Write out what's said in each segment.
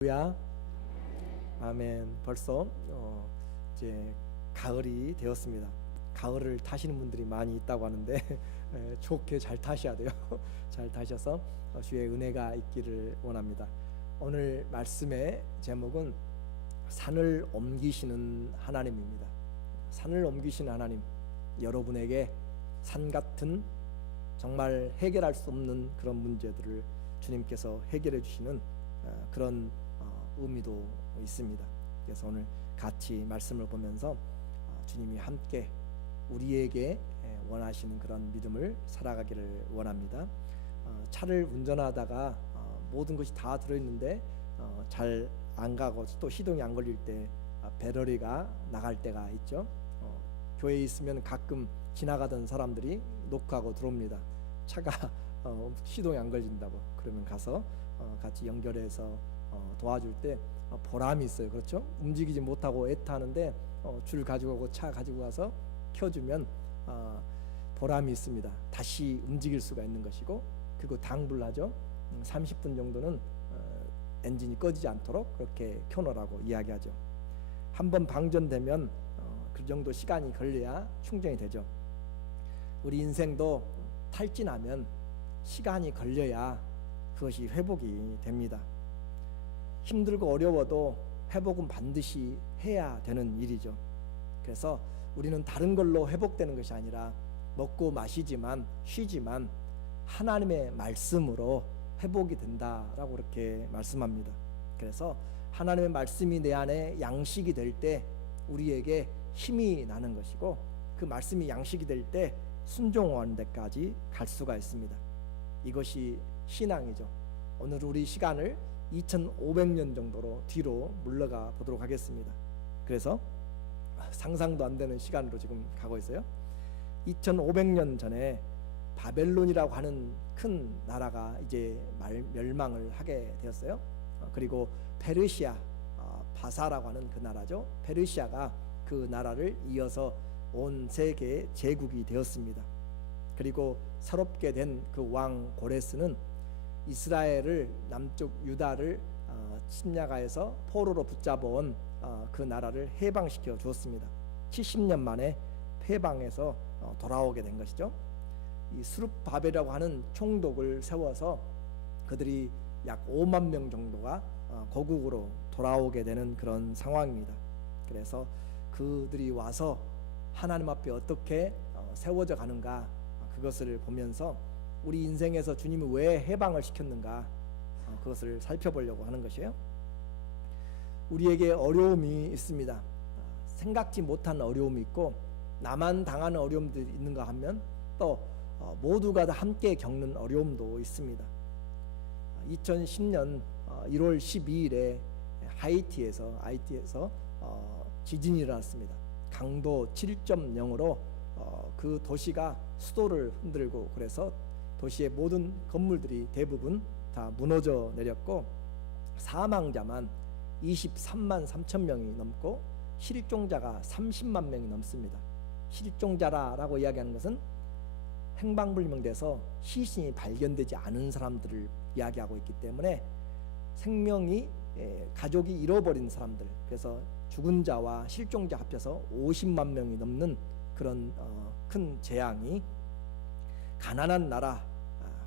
할렐루야. 아멘. 벌써 이제 가을이 되었습니다. 가을을 타시는 분들이 많이 있다고 하는데 좋게 잘 타셔야 돼요. 잘 타셔서 주의 은혜가 있기를 원합니다. 오늘 말씀의 제목은 산을 옮기시는 하나님입니다. 산을 옮기시는 하나님, 여러분에게 산 같은 정말 해결할 수 없는 그런 문제들을 주님께서 해결해 주시는 그런 의미도 있습니다. 그래서 오늘 같이 말씀을 보면서 주님이 함께 우리에게 원하시는 그런 믿음을 살아가기를 원합니다. 차를 운전하다가 모든 것이 다 들어있는데 잘 안 가고 또 시동이 안 걸릴 때 배터리가 나갈 때가 있죠. 교회에 있으면 가끔 지나가던 사람들이 녹화하고 들어옵니다. 차가 시동이 안 걸린다고. 그러면 가서 같이 연결해서 도와줄 때 보람이 있어요. 그렇죠? 움직이지 못하고 애타는데 줄 가지고 오고 차 가지고 가서 켜주면 보람이 있습니다. 다시 움직일 수가 있는 것이고, 그리고 당불하죠. 30분 정도는 엔진이 꺼지지 않도록 그렇게 켜놓으라고 이야기하죠. 한번 방전되면 그 정도 시간이 걸려야 충전이 되죠. 우리 인생도 탈진하면 시간이 걸려야 그것이 회복이 됩니다. 힘들고 어려워도 회복은 반드시 해야 되는 일이죠. 그래서 우리는 다른 걸로 회복되는 것이 아니라 먹고 마시지만 쉬지만 하나님의 말씀으로 회복이 된다라고 그렇게 말씀합니다. 그래서 하나님의 말씀이 내 안에 양식이 될 때 우리에게 힘이 나는 것이고, 그 말씀이 양식이 될 때 순종하는 데까지 갈 수가 있습니다. 이것이 신앙이죠. 오늘 우리 시간을 2500년 정도로 뒤로 물러가 보도록 하겠습니다. 그래서 상상도 안 되는 시간으로 지금 가고 있어요. 2500년 전에 바벨론이라고 하는 큰 나라가 이제 멸망을 하게 되었어요. 그리고 페르시아, 바사라고 하는 그 나라죠. 페르시아가 그 나라를 이어서 온 세계의 제국이 되었습니다. 그리고 새롭게 된 그 왕 고레스는 이스라엘을, 남쪽 유다를 침략하여서 포로로 붙잡아온 그 나라를 해방시켜 주었습니다. 70년 만에 해방해서 돌아오게 된 것이죠. 이 스룹바벨이라고 하는 총독을 세워서 그들이 약 5만 명 정도가 고국으로 돌아오게 되는 그런 상황입니다. 그래서 그들이 와서 하나님 앞에 어떻게 세워져 가는가, 그것을 보면서 우리 인생에서 주님이 왜 해방을 시켰는가, 그것을 살펴보려고 하는 것이에요. 우리에게 어려움이 있습니다. 생각지 못한 어려움이 있고, 나만 당하는 어려움들이 있는가 하면 또 모두가 다 함께 겪는 어려움도 있습니다. 2010년 1월 12일에 하이티에서 지진이 일어났습니다. 강도 7.0으로 그 도시가 수도를 흔들고, 그래서 도시의 모든 건물들이 대부분 다 무너져 내렸고, 사망자만 23만 3천 명이 넘고 실종자가 30만 명이 넘습니다. 실종자라고 이야기하는 것은 행방불명돼서 시신이 발견되지 않은 사람들을 이야기하고 있기 때문에 생명이, 가족이 잃어버린 사람들, 그래서 죽은 자와 실종자 합쳐서 50만 명이 넘는 그런 큰 재앙이 가난한 나라,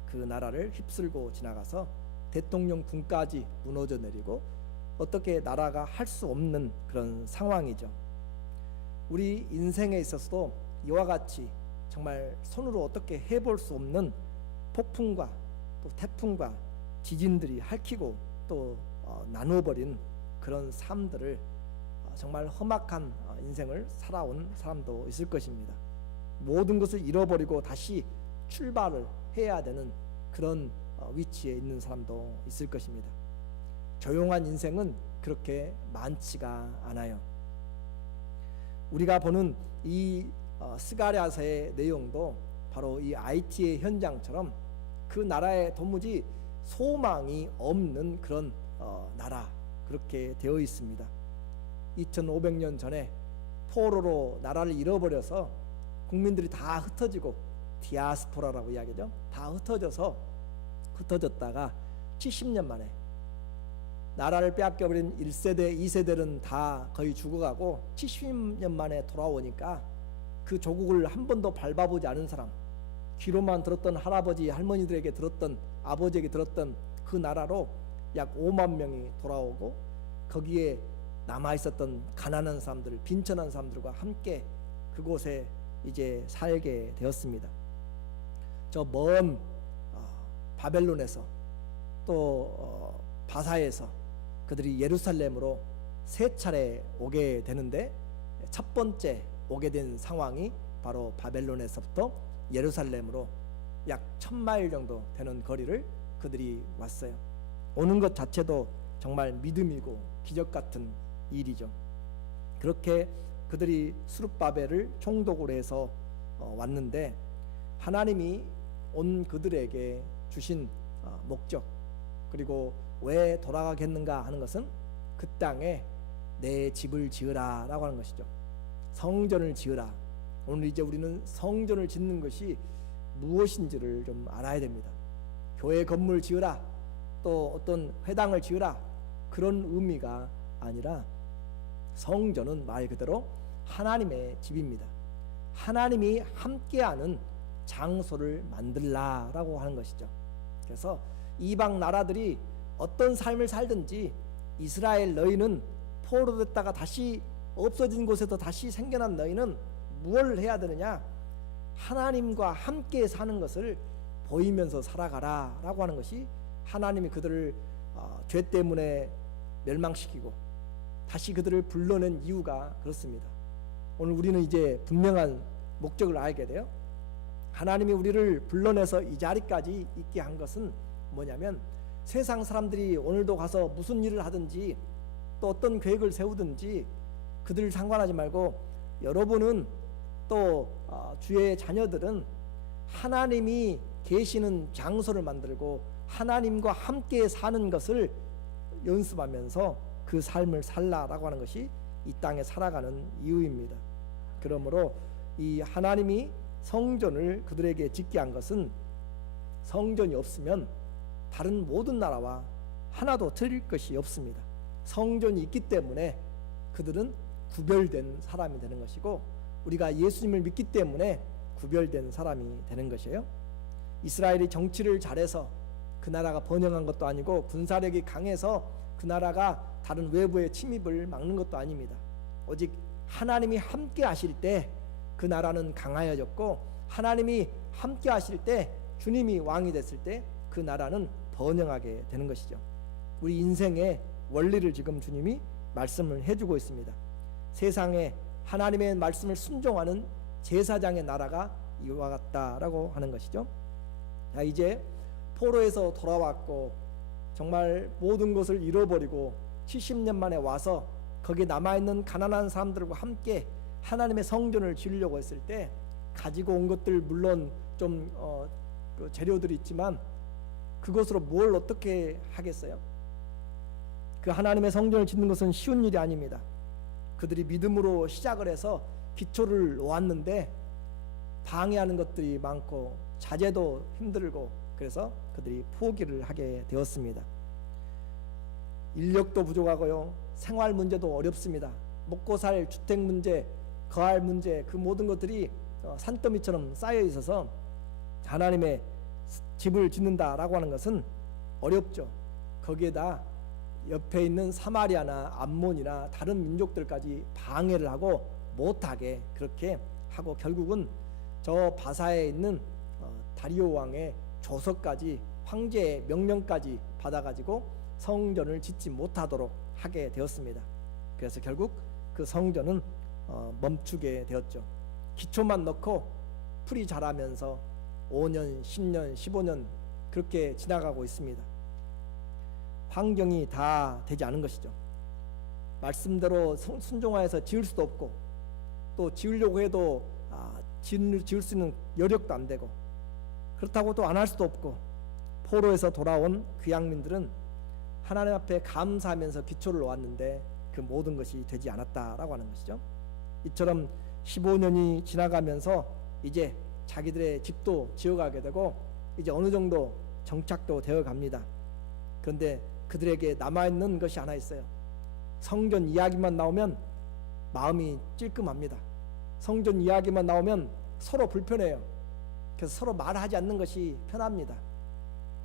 그 나라를 휩쓸고 지나가서 대통령 군까지 무너져 내리고 어떻게 나라가 할 수 없는 그런 상황이죠. 우리 인생에 있어서도 이와 같이 정말 손으로 어떻게 해볼 수 없는 폭풍과 또 태풍과 지진들이 핥히고 또 나누어버린 그런 삶들을, 정말 험악한 인생을 살아온 사람도 있을 것입니다. 모든 것을 잃어버리고 다시 출발을 해야 되는 그런 위치에 있는 사람도 있을 것입니다. 조용한 인생은 그렇게 많지가 않아요. 우리가 보는 이 스가랴서의 내용도 바로 이 IT의 현장처럼 그 나라에 도무지 소망이 없는 그런 나라, 그렇게 되어 있습니다. 2500년 전에 포로로 나라를 잃어버려서 국민들이 다 흩어지고, 디아스포라라고 이야기하죠. 다 흩어졌다가 70년 만에 나라를 빼앗겨버린 1세대, 2세대는 다 거의 죽어가고 70년 만에 돌아오니까 그 조국을 한 번도 밟아보지 않은 사람, 귀로만 들었던 할아버지, 할머니들에게 들었던, 아버지에게 들었던 그 나라로 약 5만 명이 돌아오고 거기에 남아있었던 가난한 사람들, 빈천한 사람들과 함께 그곳에 이제 살게 되었습니다. 저 먼 바벨론에서 또 바사에서 그들이 예루살렘으로 세 차례 오게 되는데 첫 번째 오게 된 상황이 바로 바벨론에서부터 예루살렘으로 약 1000마일 정도 되는 거리를 그들이 왔어요. 오는 것 자체도 정말 믿음이고 기적 같은 일이죠. 그렇게 그들이 스룹바벨을 총독으로 해서 왔는데 하나님이 온 그들에게 주신 목적, 그리고 왜 돌아가겠는가 하는 것은 그 땅에 내 집을 지으라 라고 하는 것이죠. 성전을 지으라. 오늘 이제 우리는 성전을 짓는 것이 무엇인지를 좀 알아야 됩니다. 교회 건물 지으라, 또 어떤 회당을 지으라, 그런 의미가 아니라 성전은 말 그대로 하나님의 집입니다. 하나님이 함께하는 장소를 만들라라고 하는 것이죠. 그래서 이방 나라들이 어떤 삶을 살든지 이스라엘 너희는 포로됐다가 다시 없어진 곳에서 다시 생겨난 너희는 무엇을 해야 되느냐? 하나님과 함께 사는 것을 보이면서 살아가라 라고 하는 것이, 하나님이 그들을 죄 때문에 멸망시키고 다시 그들을 불러낸 이유가 그렇습니다. 오늘 우리는 이제 분명한 목적을 알게 돼요. 하나님이 우리를 불러내서 이 자리까지 있게 한 것은 뭐냐면, 세상 사람들이 오늘도 가서 무슨 일을 하든지 또 어떤 계획을 세우든지 그들 상관하지 말고, 여러분은 또 주의 자녀들은 하나님이 계시는 장소를 만들고 하나님과 함께 사는 것을 연습하면서 그 삶을 살라라고 하는 것이 이 땅에 살아가는 이유입니다. 그러므로 이 하나님이 성전을 그들에게 짓게 한 것은, 성전이 없으면 다른 모든 나라와 하나도 틀릴 것이 없습니다. 성전이 있기 때문에 그들은 구별된 사람이 되는 것이고, 우리가 예수님을 믿기 때문에 구별된 사람이 되는 것이에요. 이스라엘이 정치를 잘해서 그 나라가 번영한 것도 아니고, 군사력이 강해서 그 나라가 다른 외부의 침입을 막는 것도 아닙니다. 오직 하나님이 함께 하실 때 그 나라는 강하여졌고, 하나님이 함께 하실 때, 주님이 왕이 됐을 때 그 나라는 번영하게 되는 것이죠. 우리 인생의 원리를 지금 주님이 말씀을 해주고 있습니다. 세상에 하나님의 말씀을 순종하는 제사장의 나라가 이와 같다라고 하는 것이죠. 자, 이제 포로에서 돌아왔고 정말 모든 것을 잃어버리고 70년 만에 와서 거기 남아있는 가난한 사람들과 함께 하나님의 성전을 지으려고 했을 때 가지고 온 것들, 물론 좀 그 재료들이 있지만 그것으로 뭘 어떻게 하겠어요? 그 하나님의 성전을 짓는 것은 쉬운 일이 아닙니다. 그들이 믿음으로 시작을 해서 기초를 놓았는데 방해하는 것들이 많고 자재도 힘들고, 그래서 그들이 포기를 하게 되었습니다. 인력도 부족하고요, 생활 문제도 어렵습니다. 먹고 살 주택 문제, 거할 문제, 그 모든 것들이 산더미처럼 쌓여 있어서 하나님의 집을 짓는다라고 하는 것은 어렵죠. 거기에다 옆에 있는 사마리아나 암몬이나 다른 민족들까지 방해를 하고 못하게 그렇게 하고, 결국은 저 바사에 있는 다리오 왕의 조서까지, 황제의 명령까지 받아가지고 성전을 짓지 못하도록 하게 되었습니다. 그래서 결국 그 성전은 멈추게 되었죠. 기초만 넣고 풀이 자라면서 5년, 10년, 15년 그렇게 지나가고 있습니다. 환경이 다 되지 않은 것이죠. 말씀대로 순종하여서 지을 수도 없고, 또 지으려고 해도 지을 수 있는 여력도 안 되고, 그렇다고 또 안 할 수도 없고, 포로에서 돌아온 귀향민들은 하나님 앞에 감사하면서 기초를 놓았는데 그 모든 것이 되지 않았다라고 하는 것이죠. 이처럼 15년이 지나가면서 이제 자기들의 집도 지어가게 되고 이제 어느 정도 정착도 되어 갑니다. 그런데 그들에게 남아있는 것이 하나 있어요. 성전 이야기만 나오면 마음이 찔끔합니다. 성전 이야기만 나오면 서로 불편해요. 그래서 서로 말하지 않는 것이 편합니다.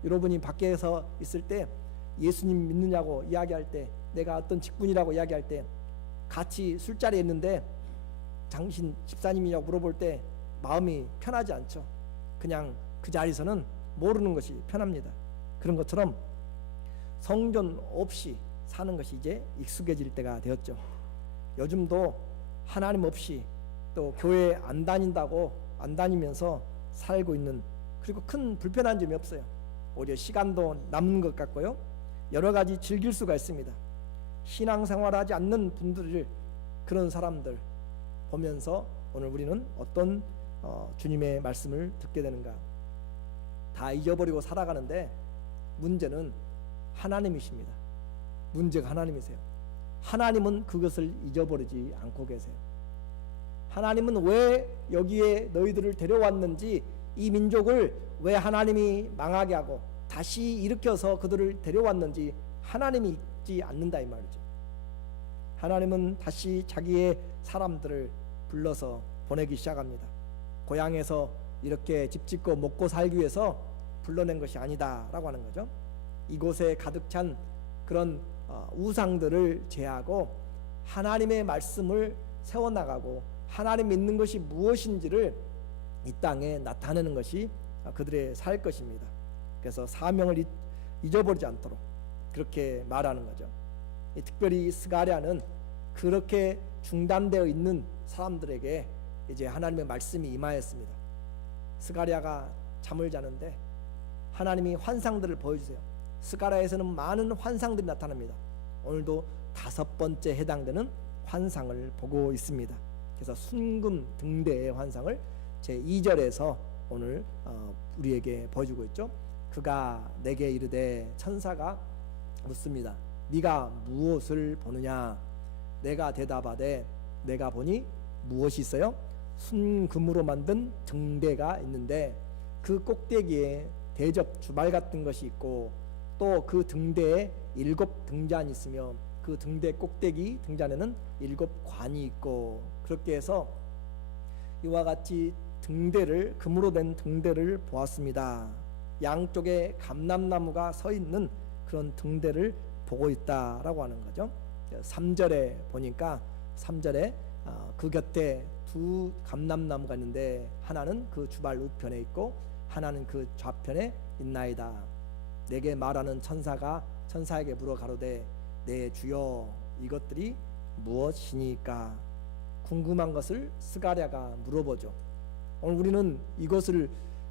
여러분이 밖에서 있을 때 예수님 믿느냐고 이야기할 때, 내가 어떤 직분이라고 이야기할 때, 같이 술자리에 있는데 당신 집사님이냐고 물어볼 때 마음이 편하지 않죠. 그냥 그 자리에서는 모르는 것이 편합니다. 그런 것처럼 성전 없이 사는 것이 이제 익숙해질 때가 되었죠. 요즘도 하나님 없이 또 교회 안 다니면서 살고 있는, 그리고 큰 불편한 점이 없어요. 오히려 시간도 남는 것 같고요, 여러 가지 즐길 수가 있습니다. 신앙생활을 하지 않는 분들을, 그런 사람들 보면서 오늘 우리는 어떤 주님의 말씀을 듣게 되는가. 다 잊어버리고 살아가는데 문제는 하나님이십니다. 문제가 하나님이세요. 하나님은 그것을 잊어버리지 않고 계세요. 하나님은 왜 여기에 너희들을 데려왔는지, 이 민족을 왜 하나님이 망하게 하고 다시 일으켜서 그들을 데려왔는지 하나님이 잊지 않는다 이 말이죠. 하나님은 다시 자기의 사람들을 불러서 보내기 시작합니다. 고향에서 이렇게 집 짓고 먹고 살기 위해서 불러낸 것이 아니다 라고 하는 거죠. 이곳에 가득 찬 그런 우상들을 제하고 하나님의 말씀을 세워나가고 하나님 믿는 것이 무엇인지를 이 땅에 나타내는 것이 그들의 살 것입니다. 그래서 사명을 잊어버리지 않도록 그렇게 말하는 거죠. 특별히 스가랴는 그렇게 중단되어 있는 사람들에게 이제 하나님의 말씀이 임하였습니다. 스가랴가 잠을 자는데 하나님이 환상들을 보여주세요. 스가랴에서는 많은 환상들이 나타납니다. 오늘도 5번째 해당되는 환상을 보고 있습니다. 그래서 순금 등대의 환상을 제2절에서 오늘 우리에게 보여주고 있죠. 그가 내게 이르되, 천사가 묻습니다. 네가 무엇을 보느냐? 내가 대답하되, 내가 보니 무엇이 있어요? 순금으로 만든 등대가 있는데 그 꼭대기에 대접 주발 같은 것이 있고 또 그 등대에 7 등잔이 있으며 그 등대 꼭대기 등잔에는 7 관이 있고, 그렇게 해서 이와 같이 등대를, 금으로 된 등대를 보았습니다. 양쪽에 감람나무가 서 있는 그런 등대를 보고 있다라고 하는 거죠. 3절에 보니까 3절에 그 곁에 2 감람나무가 있는데 하나는 그 주발 우편에 있고 하나는 그 좌편에 있나이다. 내게 말하는 천사가 천사에게 물어 가로되, 내 주여 이것들이 무엇이니까? 궁금한 것을 스가랴가 물어보죠. 오늘 우리는 이것을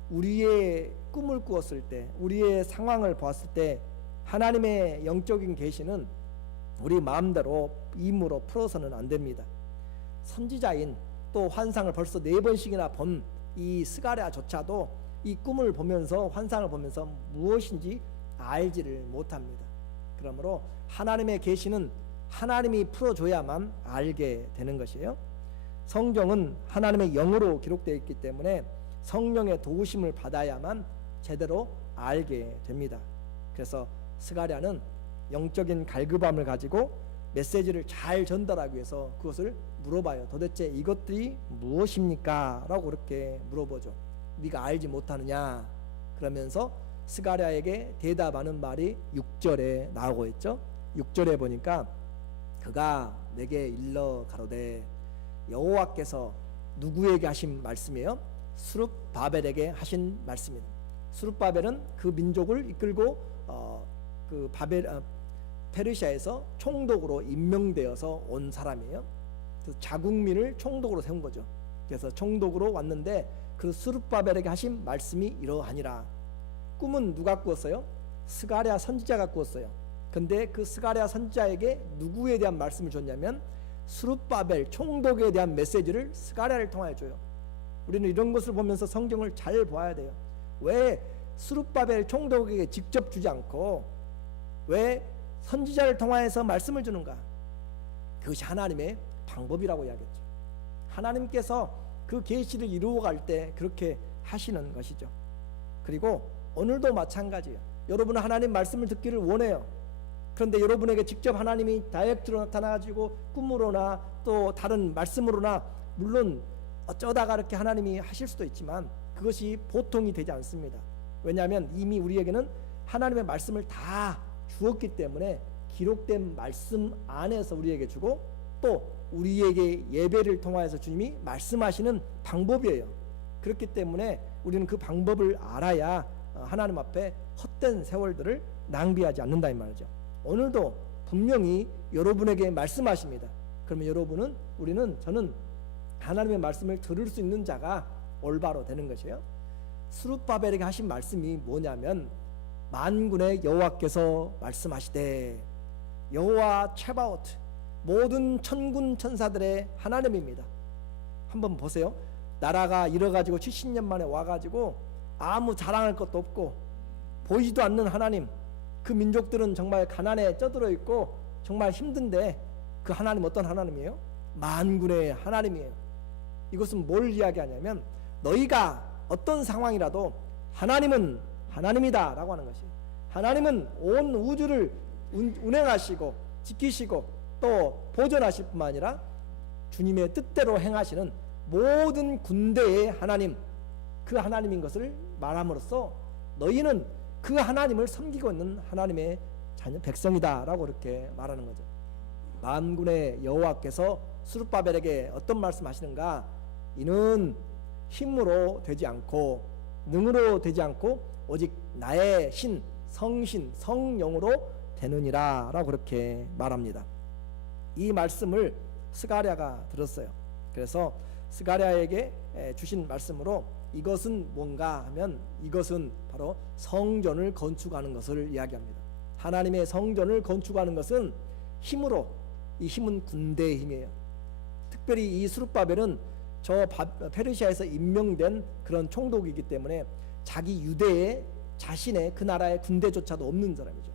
우리의 꿈을 꾸었을 때, 우리의 상황을 보았을 때 하나님의 영적인 계시는 우리 마음대로 임으로 풀어서는 안 됩니다. 선지자인, 또 환상을 벌써 4번씩이나 본 이 스가랴조차도 이 꿈을 보면서, 환상을 보면서 무엇인지 알지를 못합니다. 그러므로 하나님의 계시는 하나님이 풀어줘야만 알게 되는 것이에요. 성경은 하나님의 영으로 기록되어 있기 때문에 성령의 도우심을 받아야만 제대로 알게 됩니다. 그래서 스가랴는 영적인 갈급함을 가지고 메시지를 잘 전달하기 위해서 그것을 물어봐요. 도대체 이것들이 무엇입니까? 라고 그렇게 물어보죠. 네가 알지 못하느냐? 그러면서 스가랴에게 대답하는 말이 6절에 나오고 있죠. 6절에 보니까 그가 내게 일러 가로되, 여호와께서 누구에게 하신 말씀이에요? 스룹바벨에게 하신 말씀입니다. 스룹바벨은 그 민족을 이끌고 그 페르시아에서 총독으로 임명되어서 온 사람이에요. 그래서 자국민을 총독으로 세운 거죠. 그래서 총독으로 왔는데 그 스룹바벨에게 하신 말씀이 이러하니라. 꿈은 누가 꾸었어요? 스가랴 선지자가 꾸었어요. 근데 그 스가랴 선지자에게 누구에 대한 말씀을 줬냐면 스룹바벨 총독에 대한 메시지를 스가랴를 통하여 줘요. 우리는 이런 것을 보면서 성경을 잘 봐야 돼요. 왜 스룹바벨 총독에게 직접 주지 않고 왜 선지자를 통하여서 말씀을 주는가? 그것이 하나님의 방법이라고 이야기했죠. 하나님께서 그 계시를 이루어갈 때 그렇게 하시는 것이죠. 그리고 오늘도 마찬가지예요. 여러분은 하나님 말씀을 듣기를 원해요. 그런데 여러분에게 직접 하나님이 다이렉트로 나타나가지고 꿈으로나 또 다른 말씀으로나 물론 어쩌다가 이렇게 하나님이 하실 수도 있지만 그것이 보통이 되지 않습니다. 왜냐하면 이미 우리에게는 하나님의 말씀을 다 주었기 때문에 기록된 말씀 안에서 우리에게 주고 또 우리에게 예배를 통하여서 주님이 말씀하시는 방법이에요. 그렇기 때문에 우리는 그 방법을 알아야 하나님 앞에 헛된 세월들을 낭비하지 않는다 이 말이죠. 오늘도 분명히 여러분에게 말씀하십니다. 그러면 저는 하나님의 말씀을 들을 수 있는 자가 올바로 되는 것이에요. 스룹바벨에게 하신 말씀이 뭐냐면 만군의 여호와께서 말씀하시되 여호와 체바오트 모든 천군 천사들의 하나님입니다. 한번 보세요. 나라가 잃어가지고 70년 만에 와가지고 아무 자랑할 것도 없고 보이지도 않는 하나님, 그 민족들은 정말 가난에 쩌들어 있고 정말 힘든데 그 하나님 어떤 하나님이에요? 만군의 하나님이에요. 이것은 뭘 이야기하냐면 너희가 어떤 상황이라도 하나님은 하나님이다 라고 하는 것이에요. 하나님은 온 우주를 운행하시고 지키시고 또 보존하실 뿐만 아니라 주님의 뜻대로 행하시는 모든 군대의 하나님, 그 하나님인 것을 말함으로써 너희는 그 하나님을 섬기고 있는 하나님의 자녀 백성이다 라고 이렇게 말하는 거죠. 만군의 여호와께서 스룹바벨에게 어떤 말씀 하시는가? 이는 힘으로 되지 않고 능으로 되지 않고 오직 나의 신 성신 성령으로 되느니라 라고 그렇게 말합니다. 이 말씀을 스가랴가 들었어요. 그래서 스가랴에게 주신 말씀으로 이것은 뭔가 하면 이것은 바로 성전을 건축하는 것을 이야기합니다. 하나님의 성전을 건축하는 것은 힘으로, 이 힘은 군대의 힘이에요. 특별히 이 스룹바벨은 저 페르시아에서 임명된 그런 총독이기 때문에 자기 유대의 자신의 그 나라의 군대조차도 없는 사람이죠.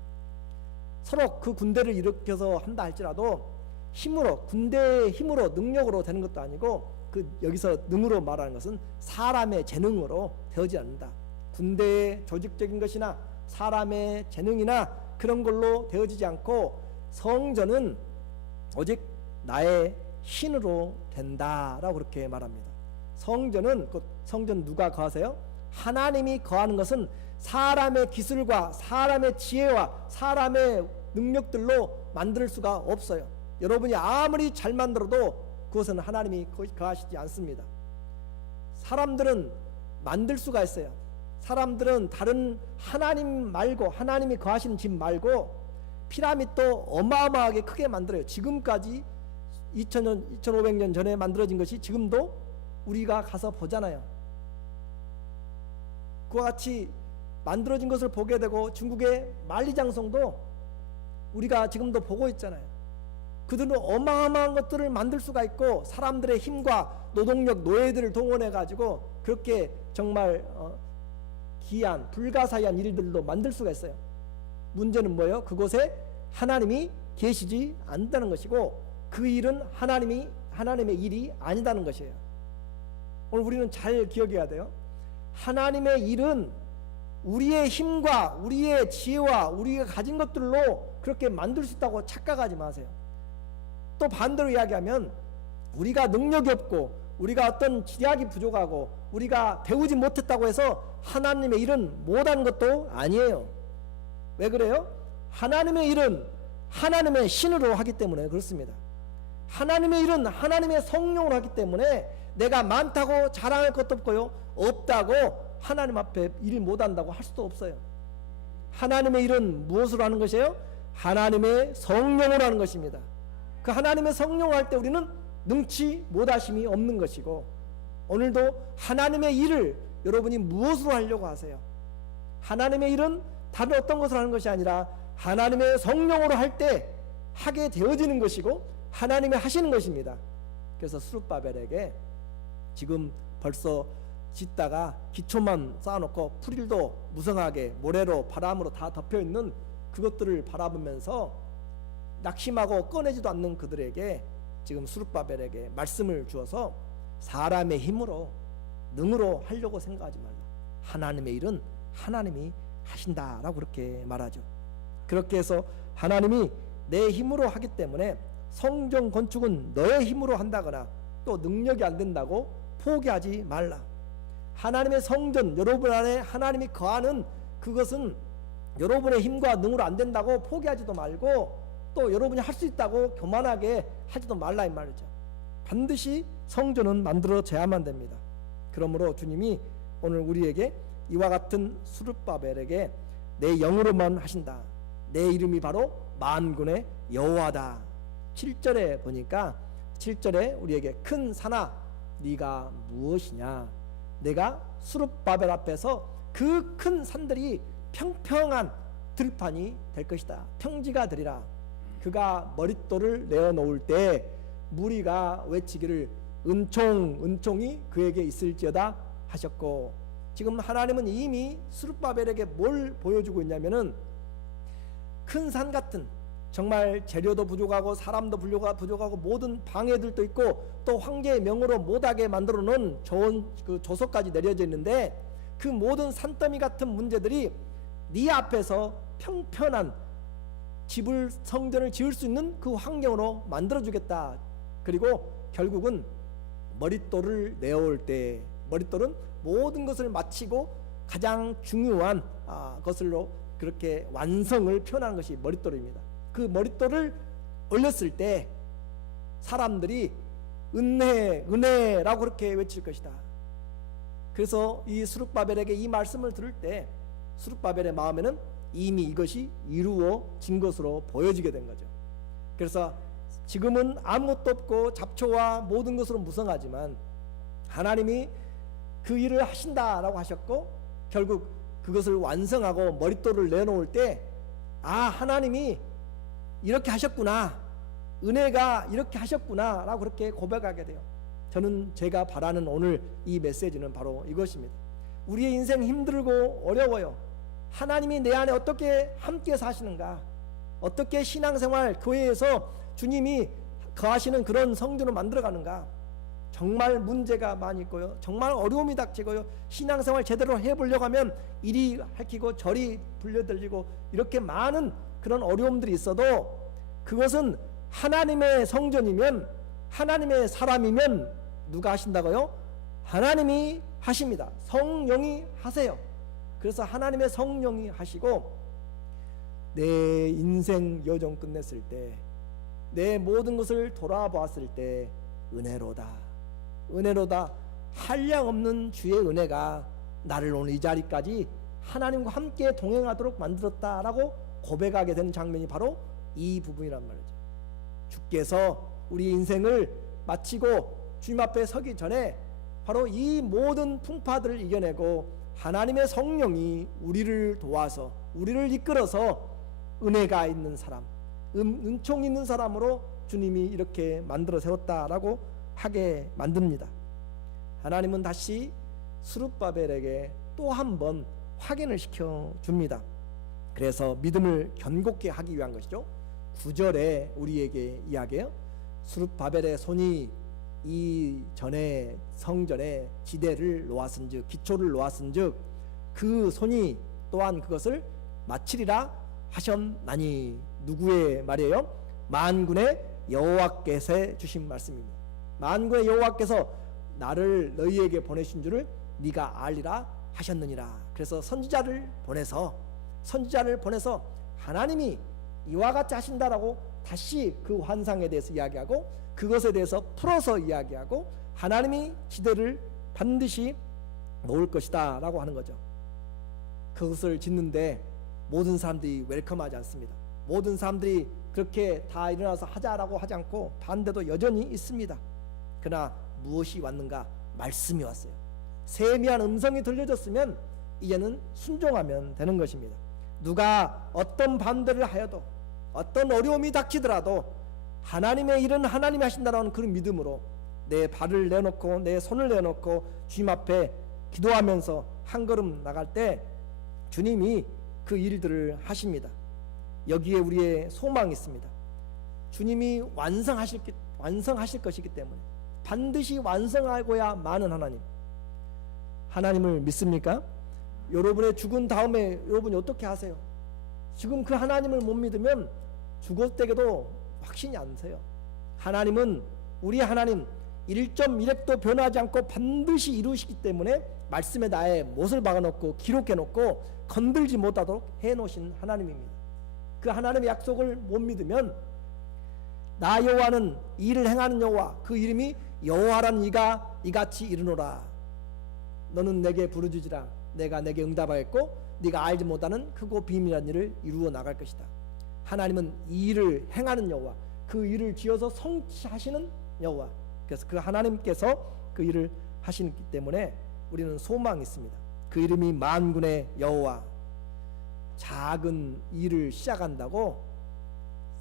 서로 그 군대를 일으켜서 한다 할지라도 힘으로, 군대의 힘으로 능력으로 되는 것도 아니고 그 여기서 능으로 말하는 것은 사람의 재능으로 되어지 않는다. 군대의 조직적인 것이나 사람의 재능이나 그런 걸로 되어지지 않고 성전은 오직 나의 신으로 된다라고 그렇게 말합니다. 성전은 성전 누가 거하세요? 하나님이 거하는 것은 사람의 기술과 사람의 지혜와 사람의 능력들로 만들 수가 없어요. 여러분이 아무리 잘 만들어도 그것은 하나님이 거하시지 않습니다. 사람들은 만들 수가 있어요. 사람들은 다른 하나님 말고, 하나님이 거하시는 집 말고 피라밋도 어마어마하게 크게 만들어요. 지금까지 2000년, 2500년 전에 만들어진 것이 지금도 우리가 가서 보잖아요. 그와 같이 만들어진 것을 보게 되고 중국의 만리장성도 우리가 지금도 보고 있잖아요. 그들은 어마어마한 것들을 만들 수가 있고 사람들의 힘과 노동력, 노예들을 동원해 가지고 그렇게 정말 기이한 불가사의한 일들도 만들 수가 있어요. 문제는 뭐예요? 그곳에 하나님이 계시지 않는다는 것이고 그 일은 하나님의 일이 아니다는 것이에요. 오늘 우리는 잘 기억해야 돼요. 하나님의 일은 우리의 힘과 우리의 지혜와 우리가 가진 것들로 그렇게 만들 수 있다고 착각하지 마세요. 또 반대로 이야기하면 우리가 능력이 없고 우리가 어떤 지략이 부족하고 우리가 배우지 못했다고 해서 하나님의 일은 못하는 것도 아니에요. 왜 그래요? 하나님의 일은 하나님의 신으로 하기 때문에 그렇습니다. 하나님의 일은 하나님의 성령으로 하기 때문에 내가 많다고 자랑할 것도 없고요, 없다고 하나님 앞에 일 못한다고 할 수도 없어요. 하나님의 일은 무엇으로 하는 것이에요? 하나님의 성령으로 하는 것입니다. 그 하나님의 성령을 할 때 우리는 능치 못하심이 없는 것이고 오늘도 하나님의 일을 여러분이 무엇으로 하려고 하세요? 하나님의 일은 다른 어떤 것을 하는 것이 아니라 하나님의 성령으로 할 때 하게 되어지는 것이고 하나님이 하시는 것입니다. 그래서 스룹바벨에게 지금 벌써 짓다가 기초만 쌓아놓고 풀일도 무성하게 모래로 바람으로 다 덮여있는 그것들을 바라보면서 낙심하고 꺼내지도 않는 그들에게 지금 스룹바벨에게 말씀을 주어서 사람의 힘으로 능으로 하려고 생각하지 말라. 하나님의 일은 하나님이 하신다라고 그렇게 말하죠. 그렇게 해서 하나님이 내 힘으로 하기 때문에 성전 건축은 너의 힘으로 한다거나 또 능력이 안 된다고 포기하지 말라. 하나님의 성전, 여러분 안에 하나님이 거하는 그것은 여러분의 힘과 능으로 안 된다고 포기하지도 말고 또 여러분이 할 수 있다고 교만하게 하지도 말라 이 말이죠. 반드시 성전은 만들어져야만 됩니다. 그러므로 주님이 오늘 우리에게 이와 같은 스룹바벨에게 내 영으로만 하신다. 내 이름이 바로 만군의 여호와다. 7절에 보니까 7절에 우리에게 큰 산아 네가 무엇이냐. 내가 스룹바벨 앞에서 그 큰 산들이 평평한 들판이 될 것이다. 평지가 되리라. 그가 머릿돌을 내어놓을 때 무리가 외치기를 은총이 그에게 있을지어다 하셨고, 지금 하나님은 이미 스룹바벨에게 뭘 보여주고 있냐면은 큰 산 같은, 정말 재료도 부족하고 사람도 부족하고 모든 방해들도 있고 또 황제의 명으로 못하게 만들어 놓은 좋은 그 조서까지 내려져 있는데 그 모든 산더미 같은 문제들이 네 앞에서 평편한 성전을 지을 수 있는 그 환경으로 만들어 주겠다. 그리고 결국은 머릿돌을 내어올 때, 머릿돌은 모든 것을 마치고 가장 중요한 것으로 그렇게 완성을 표현하는 것이 머릿돌입니다. 그 머릿돌을 올렸을 때 사람들이 은혜라고 그렇게 외칠 것이다. 그래서 이 스룹바벨에게 이 말씀을 들을 때 스룹바벨의 마음에는 이미 이것이 이루어진 것으로 보여지게 된 거죠. 그래서 지금은 아무것도 없고 잡초와 모든 것으로 무성하지만 하나님이 그 일을 하신다라고 하셨고 결국 그것을 완성하고 머릿돌을 내놓을 때 하나님이 이렇게 하셨구나, 은혜가 이렇게 하셨구나 라고 그렇게 고백하게 돼요. 저는 제가 바라는 오늘 이 메시지는 바로 이것입니다. 우리의 인생 힘들고 어려워요. 하나님이 내 안에 어떻게 함께 사시는가, 어떻게 신앙생활 교회에서 주님이 거하시는 그런 성전을 만들어가는가. 정말 문제가 많이 있고요, 정말 어려움이 닥치고요, 신앙생활 제대로 해보려고 하면 이리 핥히고 저리 불려들리고 이렇게 많은 그런 어려움들이 있어도 그것은 하나님의 성전이면, 하나님의 사람이면 누가 하신다고요? 하나님이 하십니다. 성령이 하세요. 그래서 하나님의 성령이 하시고 내 인생 여정 끝냈을 때, 내 모든 것을 돌아보았을 때 은혜로다, 은혜로다, 한량없는 주의 은혜가 나를 오늘 이 자리까지 하나님과 함께 동행하도록 만들었다라고 고백하게 되는 장면이 바로 이 부분이란 말이죠. 주께서 우리 인생을 마치고 주님 앞에 서기 전에 바로 이 모든 풍파들을 이겨내고 하나님의 성령이 우리를 도와서 우리를 이끌어서 은혜가 있는 사람, 은총 있는 사람으로 주님이 이렇게 만들어 세웠다라고 하게 만듭니다. 하나님은 다시 스룹바벨에게 또 한 번 확인을 시켜줍니다. 그래서 믿음을 견고케 하기 위한 것이죠. 9절에 우리에게 이야기해요. 스룹바벨의 손이 이전에 성전에 지대를 놓았은즉, 기초를 놓았은즉 그 손이 또한 그것을 마치리라 하셨나니. 누구의 말이에요? 만군의 여호와께서 주신 말씀입니다. 만군의 여호와께서 나를 너희에게 보내신 줄을 네가 알리라 하셨느니라. 그래서 선지자를 보내서 하나님이 이와 같이 하신다라고 다시 그 환상에 대해서 이야기하고 그것에 대해서 풀어서 이야기하고 하나님이 지대를 반드시 놓을 것이다 라고 하는 거죠. 그것을 짓는데 모든 사람들이 웰컴하지 않습니다. 모든 사람들이 그렇게 다 일어나서 하자라고 하지 않고 반대도 여전히 있습니다. 그러나 무엇이 왔는가? 말씀이 왔어요. 세미한 음성이 들려졌으면 이제는 순종하면 되는 것입니다. 누가 어떤 반대를 하여도 어떤 어려움이 닥치더라도 하나님의 일은 하나님이 하신다는 그런 믿음으로 내 발을 내놓고 내 손을 내놓고 주님 앞에 기도하면서 한 걸음 나갈 때 주님이 그 일들을 하십니다. 여기에 우리의 소망이 있습니다. 주님이 완성하실 것이기 때문에 반드시 완성하고야만은 하나님을 믿습니까? 여러분의 죽은 다음에 여러분이 어떻게 하세요? 지금 그 하나님을 못 믿으면 죽을 때에도 확신이 안 서요. 하나님은 우리 하나님 1.1획도 변하지 않고 반드시 이루시기 때문에 말씀에 나의 못을 박아놓고 기록해놓고 건들지 못하도록 해놓으신 하나님입니다. 그 하나님의 약속을 못 믿으면 나 여호와는 이 일을 행하는 여호와, 그 이름이 여호와라는 이가 이같이 이르노라. 너는 내게 부르짖으라. 내가 내게 응답하겠고 네가 알지 못하는 크고 비밀한 일을 이루어 나갈 것이다. 하나님은 이 일을 행하는 여호와, 그 일을 지어서 성취하시는 여호와. 그래서 그 하나님께서 그 일을 하시기 때문에 우리는 소망이 있습니다. 그 이름이 만군의 여호와. 작은 일을 시작한다고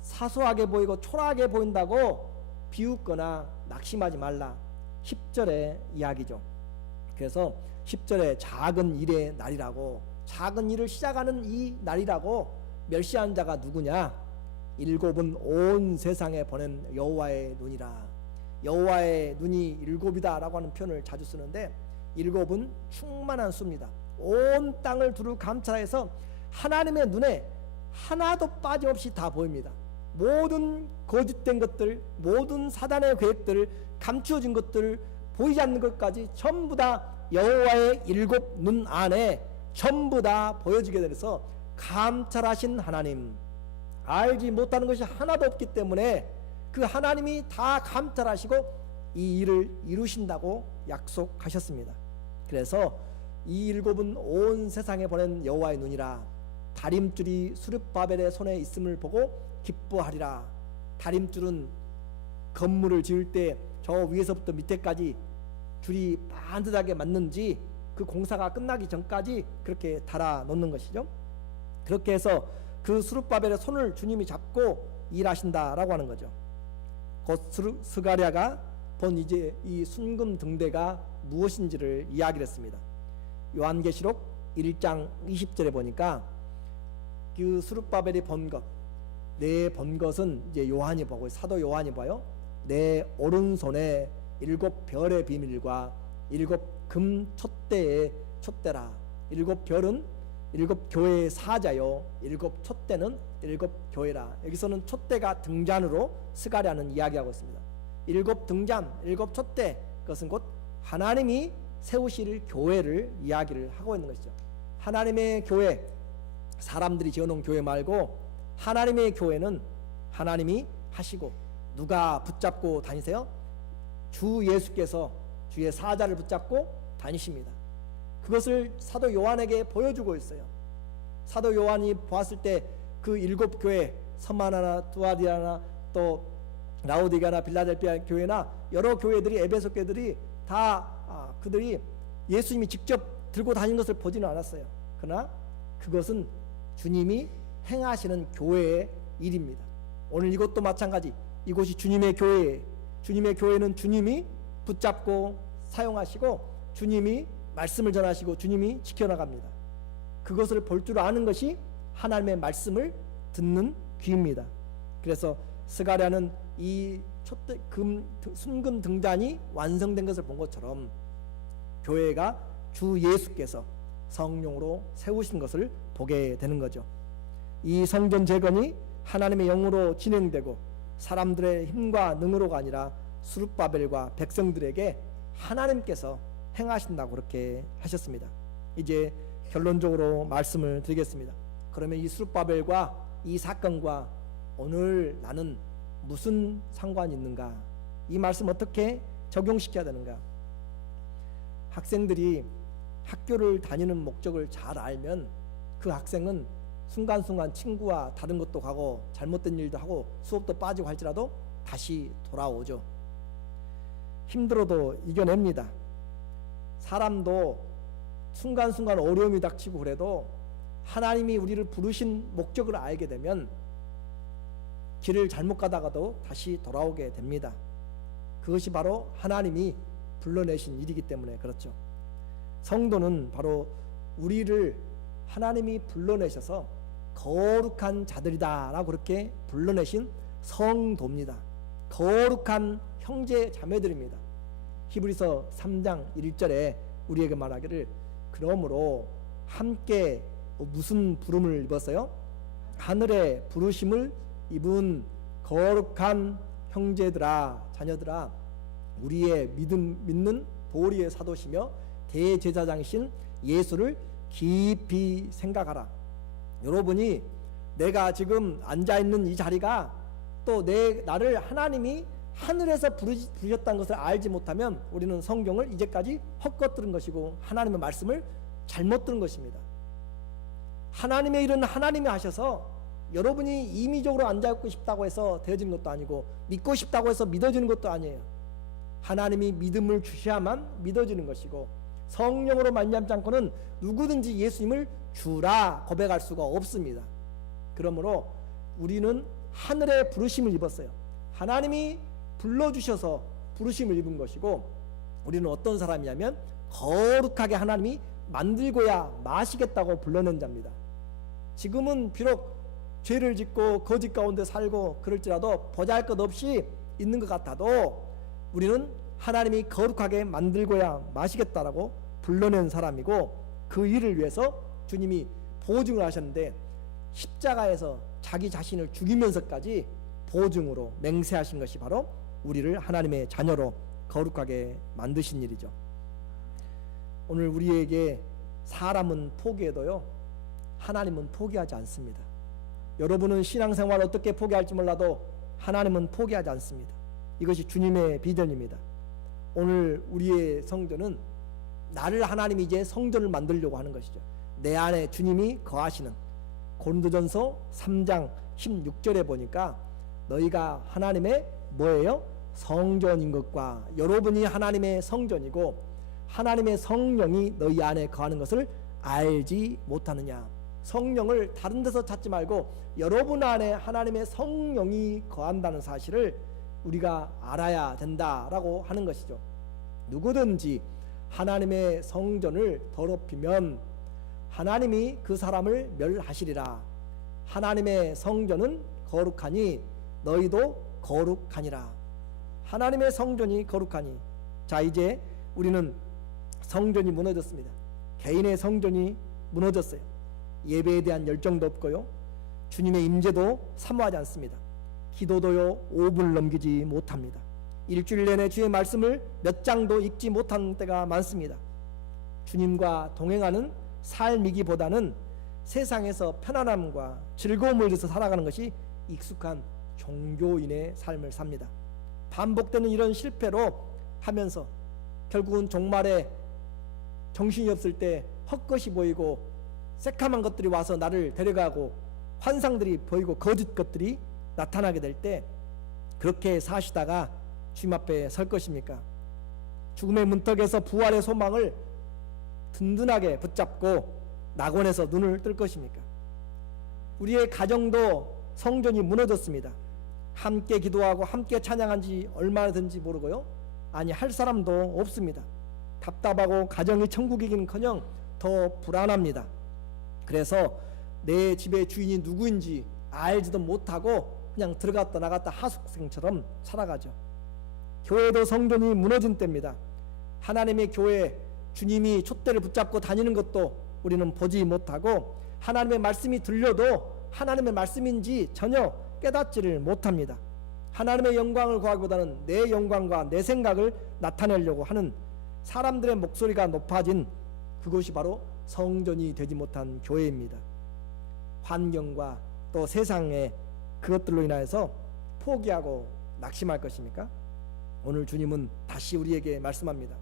사소하게 보이고 초라하게 보인다고 비웃거나 낙심하지 말라. 10절의 이야기죠. 그래서 10절에 작은 일의 날이라고, 작은 일을 시작하는 이 날이라고 멸시한 자가 누구냐? 일곱은 온 세상에 보낸 여호와의 눈이라. 여호와의 눈이 일곱이다 라고 하는 표현을 자주 쓰는데, 일곱은 충만한 수입니다. 온 땅을 두루 감찰해서 하나님의 눈에 하나도 빠짐없이 다 보입니다. 모든 거짓된 것들, 모든 사단의 계획들, 감추어진 것들, 보이지 않는 것까지 전부 다 여호와의 일곱 눈 안에 전부 다 보여지게 돼서 감찰하신 하나님, 알지 못하는 것이 하나도 없기 때문에 그 하나님이 다 감찰하시고 이 일을 이루신다고 약속하셨습니다. 그래서 이 일곱은 온 세상에 보낸 여호와의 눈이라. 다림줄이 수룹바벨의 손에 있음을 보고 기뻐하리라. 다림줄은 건물을 지을 때 저 위에서부터 밑에까지 줄이 반듯하게 맞는지 그 공사가 끝나기 전까지 그렇게 달아 놓는 것이죠. 그렇게 해서 그 수룹바벨의 손을 주님이 잡고 일하신다라고 하는 거죠. 곧 스가랴가 본 이제 이 순금 등대가 무엇인지를 이야기를 했습니다. 요한계시록 1장 20절에 보니까 그 수룹바벨이 본 것, 내 본 것은 이제 요한이 보고, 사도 요한이 봐요. 내 오른손에 일곱 별의 비밀과 일곱 금 촛대의 촛대라. 일곱 별은 일곱 교회의 사자요, 일곱 촛대는 일곱 교회라. 여기서는 촛대가 등잔으로 스가랴는 이야기하고 있습니다. 일곱 등잔, 일곱 촛대, 그것은 곧 하나님이 세우실 교회를 이야기를 하고 있는 것이죠. 하나님의 교회, 사람들이 지어놓은 교회 말고 하나님의 교회는 하나님이 하시고, 누가 붙잡고 다니세요? 주 예수께서 주의 사자를 붙잡고 다니십니다. 그것을 사도 요한에게 보여주고 있어요. 사도 요한이 보았을 때 그 일곱 교회, 서마나나 두아디아나 또 라오디게나 빌라델피아 교회나 여러 교회들이, 에베소 교회들이 다 그들이 예수님이 직접 들고 다니는 것을 보지는 않았어요. 그러나 그것은 주님이 행하시는 교회의 일입니다. 오늘 이것도 마찬가지. 이곳이 주님의 교회예요. 주님의 교회는 주님이 붙잡고 사용하시고 주님이 말씀을 전하시고 주님이 지켜나갑니다. 그것을 볼 줄 아는 것이 하나님의 말씀을 듣는 귀입니다. 그래서 스가랴는 이 순금 등잔이 완성된 것을 본 것처럼 교회가 주 예수께서 성령으로 세우신 것을 보게 되는 거죠. 이 성전 재건이 하나님의 영으로 진행되고 사람들의 힘과 능으로가 아니라 수룹바벨과 백성들에게 하나님께서 행하신다고 그렇게 하셨습니다. 이제 결론적으로 말씀을 드리겠습니다. 그러면 이 수룹바벨과 이 사건과 오늘 나는 무슨 상관이 있는가? 이 말씀 어떻게 적용시켜야 되는가? 학생들이 학교를 다니는 목적을 잘 알면 그 학생은 순간순간 친구와 다른 것도 가고 잘못된 일도 하고 수업도 빠지고 할지라도 다시 돌아오죠. 힘들어도 이겨냅니다. 사람도 순간순간 어려움이 닥치고 그래도 하나님이 우리를 부르신 목적을 알게 되면 길을 잘못 가다가도 다시 돌아오게 됩니다. 그것이 바로 하나님이 불러내신 일이기 때문에 그렇죠. 성도는 바로 우리를 하나님이 불러내셔서 거룩한 자들이다 라고 그렇게 불러내신 성도입니다. 거룩한 형제 자매들입니다. 히브리서 3장 1절에 우리에게 말하기를 그러므로 함께 무슨 부름을 입었어요? 하늘의 부르심을 입은 거룩한 형제들아 자녀들아 우리의 믿는 보리의 사도시며 대제사장이신 예수를 깊이 생각하라. 여러분이 내가 지금 앉아있는 이 자리가 또 나를 하나님이 하늘에서 부르셨다는 것을 알지 못하면 우리는 성경을 이제까지 헛것 들은 것이고 하나님의 말씀을 잘못 들은 것입니다. 하나님의 일은 하나님이 하셔서 여러분이 임의적으로 앉아있고 싶다고 해서 되어지는 것도 아니고 믿고 싶다고 해서 믿어지는 것도 아니에요. 하나님이 믿음을 주셔야만 믿어지는 것이고 성령으로 말미암지 않고는 누구든지 예수님을 주라 고백할 수가 없습니다. 그러므로 우리는 하늘의 부르심을 입었어요. 하나님이 불러주셔서 부르심을 입은 것이고 우리는 어떤 사람이냐면 거룩하게 하나님이 만들고야 마시겠다고 불러낸 자입니다. 지금은 비록 죄를 짓고 거짓 가운데 살고 그럴지라도 보잘것없이 있는 것 같아도 우리는 하나님이 거룩하게 만들고야 마시겠다라고 불러낸 사람이고 그 일을 위해서 주님이 보증을 하셨는데 십자가에서 자기 자신을 죽이면서까지 보증으로 맹세하신 것이 바로 우리를 하나님의 자녀로 거룩하게 만드신 일이죠. 오늘 우리에게 사람은 포기해도요 하나님은 포기하지 않습니다. 여러분은 신앙생활을 어떻게 포기할지 몰라도 하나님은 포기하지 않습니다. 이것이 주님의 비전입니다. 오늘 우리의 성전은 나를 하나님이 이제 성전을 만들려고 하는 것이죠. 내 안에 주님이 거하시는 고린도전서 3장 16절에 보니까 너희가 하나님의 뭐예요? 성전인 것과 여러분이 하나님의 성전이고 하나님의 성령이 너희 안에 거하는 것을 알지 못하느냐. 성령을 다른 데서 찾지 말고 여러분 안에 하나님의 성령이 거한다는 사실을 우리가 알아야 된다라고 하는 것이죠. 누구든지 하나님의 성전을 더럽히면 하나님이 그 사람을 멸하시리라. 하나님의 성전은 거룩하니 너희도 거룩하니라. 하나님의 성전이 거룩하니. 자, 이제 우리는 성전이 무너졌습니다. 개인의 성전이 무너졌어요. 예배에 대한 열정도 없고요 주님의 임재도 사모하지 않습니다. 기도도요 5분을 넘기지 못합니다. 일주일 내내 주의 말씀을 몇 장도 읽지 못하는 때가 많습니다. 주님과 동행하는 삶이기보다는 세상에서 편안함과 즐거움을 위해서 살아가는 것이 익숙한 종교인의 삶을 삽니다. 반복되는 이런 실패로 하면서 결국은 종말에 정신이 없을 때 헛것이 보이고 새카만 것들이 와서 나를 데려가고 환상들이 보이고 거짓 것들이 나타나게 될 때 그렇게 사시다가 주님 앞에 설 것입니까? 죽음의 문턱에서 부활의 소망을 든든하게 붙잡고 낙원에서 눈을 뜰 것입니까? 우리의 가정도 성전이 무너졌습니다. 함께 기도하고 함께 찬양한 지 얼마나 된지 모르고요 아니 할 사람도 없습니다. 답답하고 가정이 천국이긴커녕 더 불안합니다. 그래서 내 집의 주인이 누구인지 알지도 못하고 그냥 들어갔다 나갔다 하숙생처럼 살아가죠. 교회도 성전이 무너진 때입니다. 하나님의 교회 주님이 촛대를 붙잡고 다니는 것도 우리는 보지 못하고 하나님의 말씀이 들려도 하나님의 말씀인지 전혀 깨닫지를 못합니다. 하나님의 영광을 구하기보다는 내 영광과 내 생각을 나타내려고 하는 사람들의 목소리가 높아진 그것이 바로 성전이 되지 못한 교회입니다. 환경과 또 세상의 그것들로 인하여서 포기하고 낙심할 것입니까? 오늘 주님은 다시 우리에게 말씀합니다.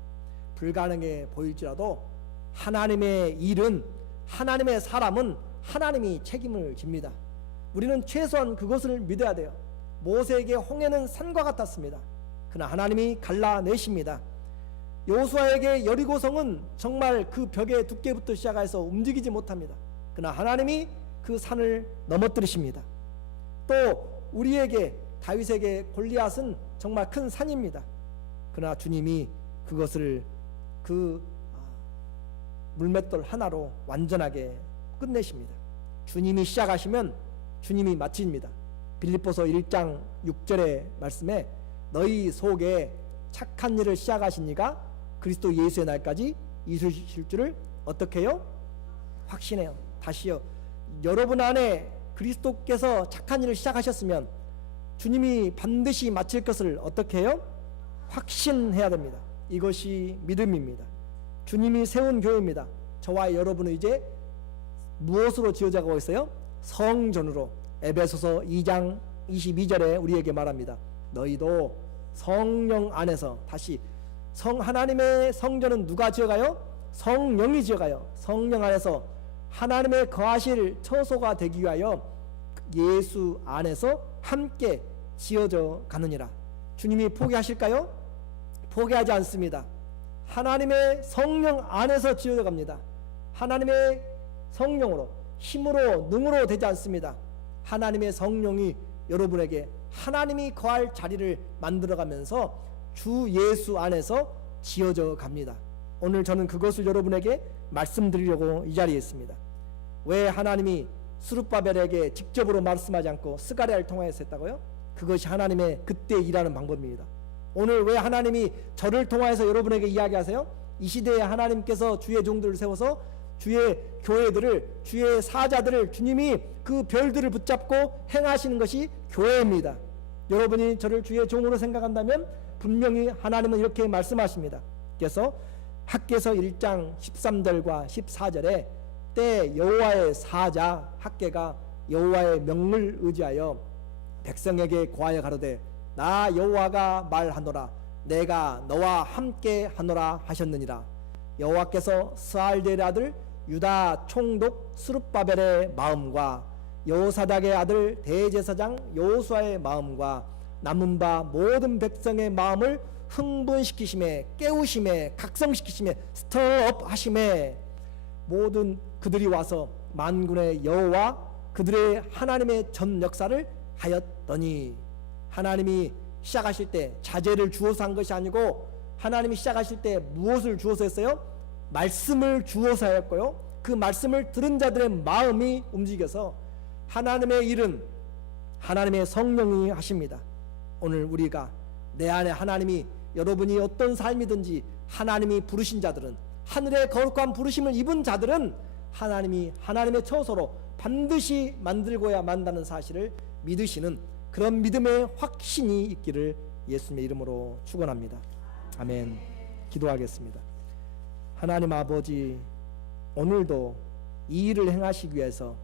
불가능해 보일지라도 하나님의 일은 하나님의 사람은 하나님이 책임을 집니다. 우리는 최소한 그것을 믿어야 돼요. 모세에게 홍해는 산과 같았습니다. 그러나 하나님이 갈라내십니다. 여호수아에게 여리고성은 정말 그 벽의 두께부터 시작해서 움직이지 못합니다. 그러나 하나님이 그 산을 넘어뜨리십니다. 또 우리에게 다윗에게 골리앗은 정말 큰 산입니다. 그러나 주님이 그것을 그 물맷돌 하나로 완전하게 끝내십니다. 주님이 시작하시면 주님이 마칩니다. 빌립보서 1장 6절의 말씀에 너희 속에 착한 일을 시작하신 이가 그리스도 예수의 날까지 이루실 줄을 어떻게 해요? 확신해요. 다시요. 여러분 안에 그리스도께서 착한 일을 시작하셨으면 주님이 반드시 마칠 것을 어떻게 해요? 확신해야 됩니다. 이것이 믿음입니다. 주님이 세운 교회입니다. 저와 여러분은 이제 무엇으로 지어져 가고 있어요? 성전으로. 에베소서 2장 22절에 우리에게 말합니다. 너희도 성령 안에서, 다시 하나님의 성전은 누가 지어가요? 성령이 지어가요. 성령 안에서 하나님의 거하실 처소가 되기 위하여 예수 안에서 함께 지어져 가느니라. 주님이 포기하실까요? 포기하지 않습니다. 하나님의 성령 안에서 지어져 갑니다. 하나님의 성령으로, 힘으로, 능으로 되지 않습니다. 하나님의 성령이 여러분에게 하나님이 거할 자리를 만들어가면서 주 예수 안에서 지어져 갑니다. 오늘 저는 그것을 여러분에게 말씀드리려고 이 자리에 있습니다. 왜 하나님이 스룹바벨에게 직접으로 말씀하지 않고 스가랴를 통하여서 했다고요? 그것이 하나님의 그때 일하는 방법입니다. 오늘 왜 하나님이 저를 통하여서 여러분에게 이야기하세요? 이 시대에 하나님께서 주의 종들을 세워서 주의 교회들을, 주의 사자들을, 주님이 그 별들을 붙잡고 행하시는 것이 교회입니다. 여러분이 저를 주의 종으로 생각한다면 분명히 하나님은 이렇게 말씀하십니다. 그래서 학개서 1장 13절과 14절에 때 여호와의 사자 학개가 여호와의 명을 의지하여 백성에게 고하여 가로되 나 여호와가 말하노라 내가 너와 함께 하노라 하셨느니라. 여호와께서 스알델의 아들 유다 총독 스룹바벨의 마음과 여호사닥의 아들 대제사장 여호수아의 마음과 남은 바 모든 백성의 마음을 흥분시키심에, 깨우심에, 각성시키심에, 스터업 하심에, 모든 그들이 와서 만군의 여호와 그들의 하나님의 전 역사를 하였더니, 하나님이 시작하실 때 자재를 주어서 한 것이 아니고 하나님이 시작하실 때 무엇을 주어서 했어요? 말씀을 주어서 하였고요, 그 말씀을 들은 자들의 마음이 움직여서 하나님의 일은 하나님의 성령이 하십니다. 오늘 우리가 내 안에 하나님이, 여러분이 어떤 삶이든지 하나님이 부르신 자들은, 하늘의 거룩한 부르심을 입은 자들은 하나님이 하나님의 처소로 반드시 만들고야 만다는 사실을 믿으시는 그런 믿음의 확신이 있기를 예수님의 이름으로 축원합니다. 아멘. 기도하겠습니다. 하나님 아버지, 오늘도 이 일을 행하시기 위해서